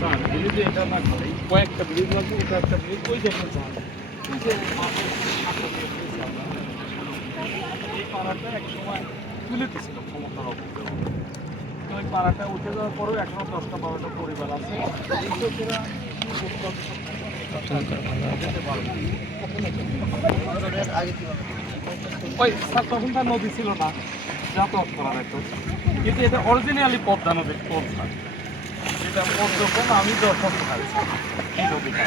Sir bridge এটা না খালি কয়েকটা ব্রিজ আছে, এটা একটা ব্রিজ, ওই দেখেন স্যার এই যে মাঠের সাঁকো দিয়ে ব্রিজ আমরা। এই পাড়াটা এক সময় তুলে দিয়েছিল ক্ষমতার অভাবে। তো ওই পাড়াটা উঠে যাওয়ার পরেও এখনো 10টা-12টা পরিবার আছে। এই লোকেরা যেতে পারবে না। ওই স্যার তখন তার নদী ছিল না, যাতায়াত করা যেত, কিন্তু এটা অরিজিনালি পদ্মা নদীর পোল স্যার। এটা পদ্মপোল আমি দর্শন খাই স্যার এই নদীটা।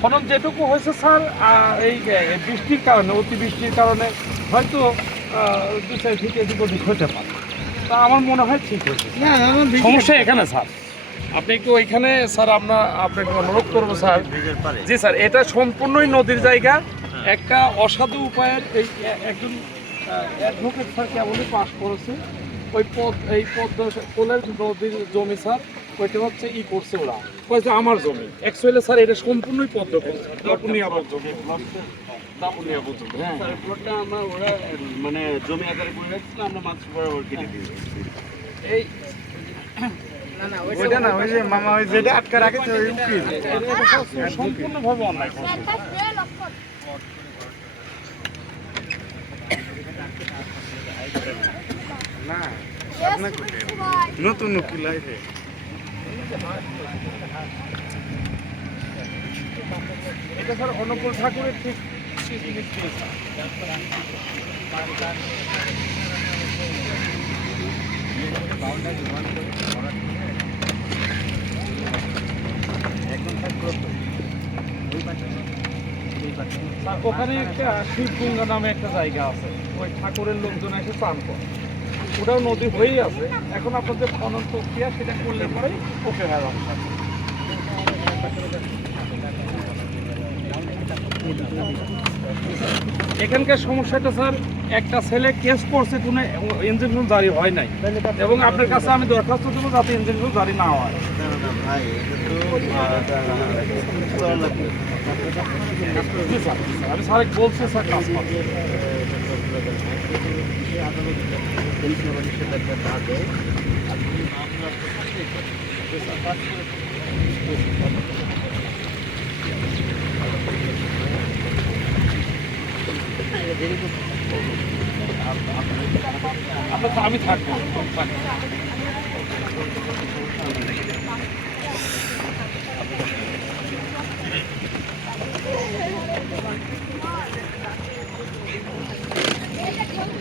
খনন যেটুকু হয়েছে স্যার এই বৃষ্টির কারণে, অতিবৃষ্টির কারণে হয়তো 2-4 ফিট এদিক ওদিক হতে পারে। তা আমার মনে হয় ঠিক হয়েছে। সমস্যা এখানে স্যার, আপনি একটু ওইখানে স্যার আপনাকে অনুরোধ করবো স্যার। জি স্যার, এটা সম্পূর্ণই নদীর জায়গা। একটা অসাধু উপায়ের একজন অ্যাডভোকেট স্যার কেবলই পাস করেছে এই পোলের নদীর জমি স্যার। ওইটা হচ্ছে করছে ওরা, কয়েছে আমার জমি। অ্যাকচুয়ালি স্যার এটা সম্পূর্ণই পদ্মপোল, দাপুনিয়াবার জমি, দাপুনিয়াবার জমি। হ্যাঁ স্যার প্লটটা আমরা ওরা মানে জমি আকারে করে রাখছিল, আমরা মাছ বরাবর কেটে দিই। এই ওইটা না, ওই যে মামা ওই যেটা আটকা রাখেছে ওই উকিল সম্পূর্ণভাবে অন্যায় করছে। না নতুন উকিল আছে। এটা স্যার অনুকূল ঠাকুরের ঠিক জিনিস দিয়ে স্যার। স্যার ওখানে একটা শিবগঙ্গা নামে একটা জায়গা আছে, ওই ঠাকুরের লোকজন এসে চান করে, ওটাও নদী হয়েই আছে। এখন আপনাদের খনন প্রক্রিয়া সেটা করলে পরেই ওকে হয়ে যাবে স্যার। এখানকার সমস্যাটা স্যার, একটা ছেলে কেস করছে, কোনো ইনজেকশন জারি হয় নাই, এবং আপনার কাছে আমি দরখাস্ত দেবো যাতে ইনজেকশন জারি না হয়। জি স্যার, আমি স্যার বলছি স্যার কাজ করছি। আমি থাকবো।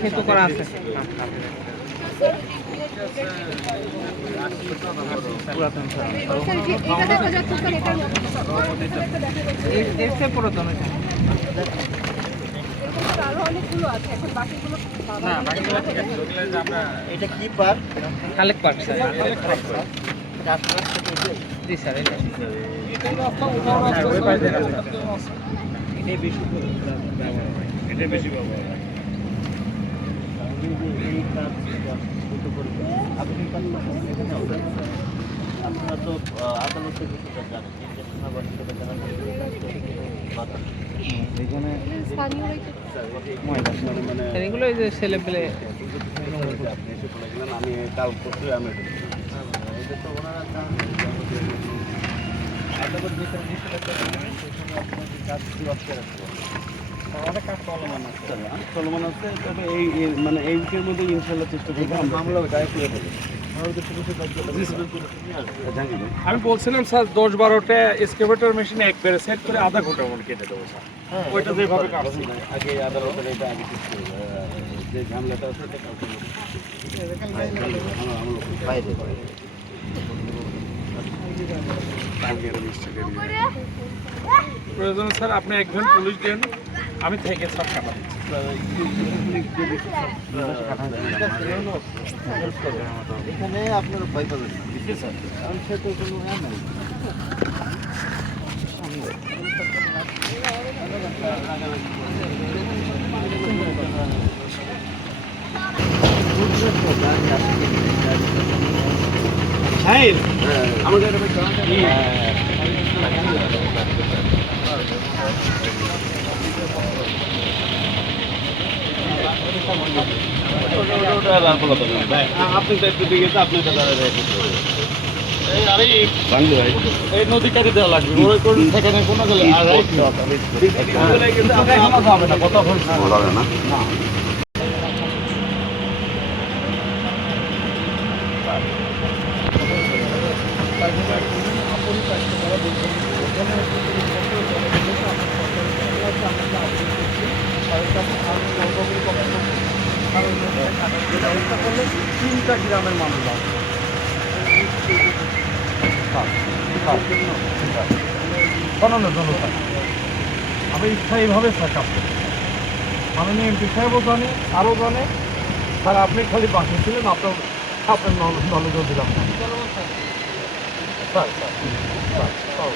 খেতো করা আছে পুরাতন পুরাতন এটা কি পার্ক? Collect park sir. জি স্যার, এটাই বেশি এটাই বেশি ব্যবহার হয়। আপনারা তো আদালত থেকে সেটা জানেন, এগুলো এই যে ছেলে পেলে আপনি এসে বলে গেলেন আমি কাল পরশু আমি এটা তো ওনারা আদালত যেখানে চলমান আছে, তবে এই মানে এই উইকের মধ্যে ইনশাল্লাহ চেষ্টা করবো মামলা গায়ে তুলে দেবো। আমি বলছিলাম স্যার 10-12টা এক্সকেভেটর মেশিনে একবারে সেট করে আধা ঘন্টা মনে কেটে দেবো স্যার। ওইটা যেভাবে কাটছি আগে আদালতের এটা আগে ঠিক করবো, যে ঝামেলাটা আছে এটা কাউকে বাইরে প্রয়োজন স্যার আপনি একজন পুলিশ দেন, আমি থেকে স্যার কাটা এখানে আপনারা ভয় পাবেন না, কারণ সে তো কোনো নাই। আমার ওটা আর বলা যাবে না। ভাই, আপনি তো একটু দিকে গেছে, আপনি তো দাঁড়ায় এই আরে বাংলো ভাই। এই নদী কাটি দেওয়া লাগবে ওরা কোন সেখানে কোনো গেলে আর রাইট না এখনো যাবে না কথা হয়েছে না তিনটা গ্রামের মানুষ আছে খননের জন্য স্যার আমি স্থায়ীভাবে স্যার কাজ করি মাননীয় এমপি সাহেবও জানে আরও জানে স্যার আপনি খালি বাকি ছিলেন আপনার নলেজও দিলাম না স্যার স্যার স্যার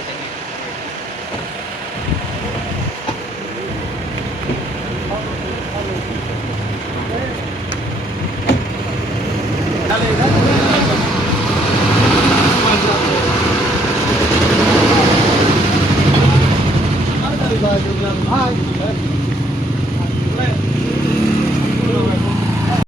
ভাই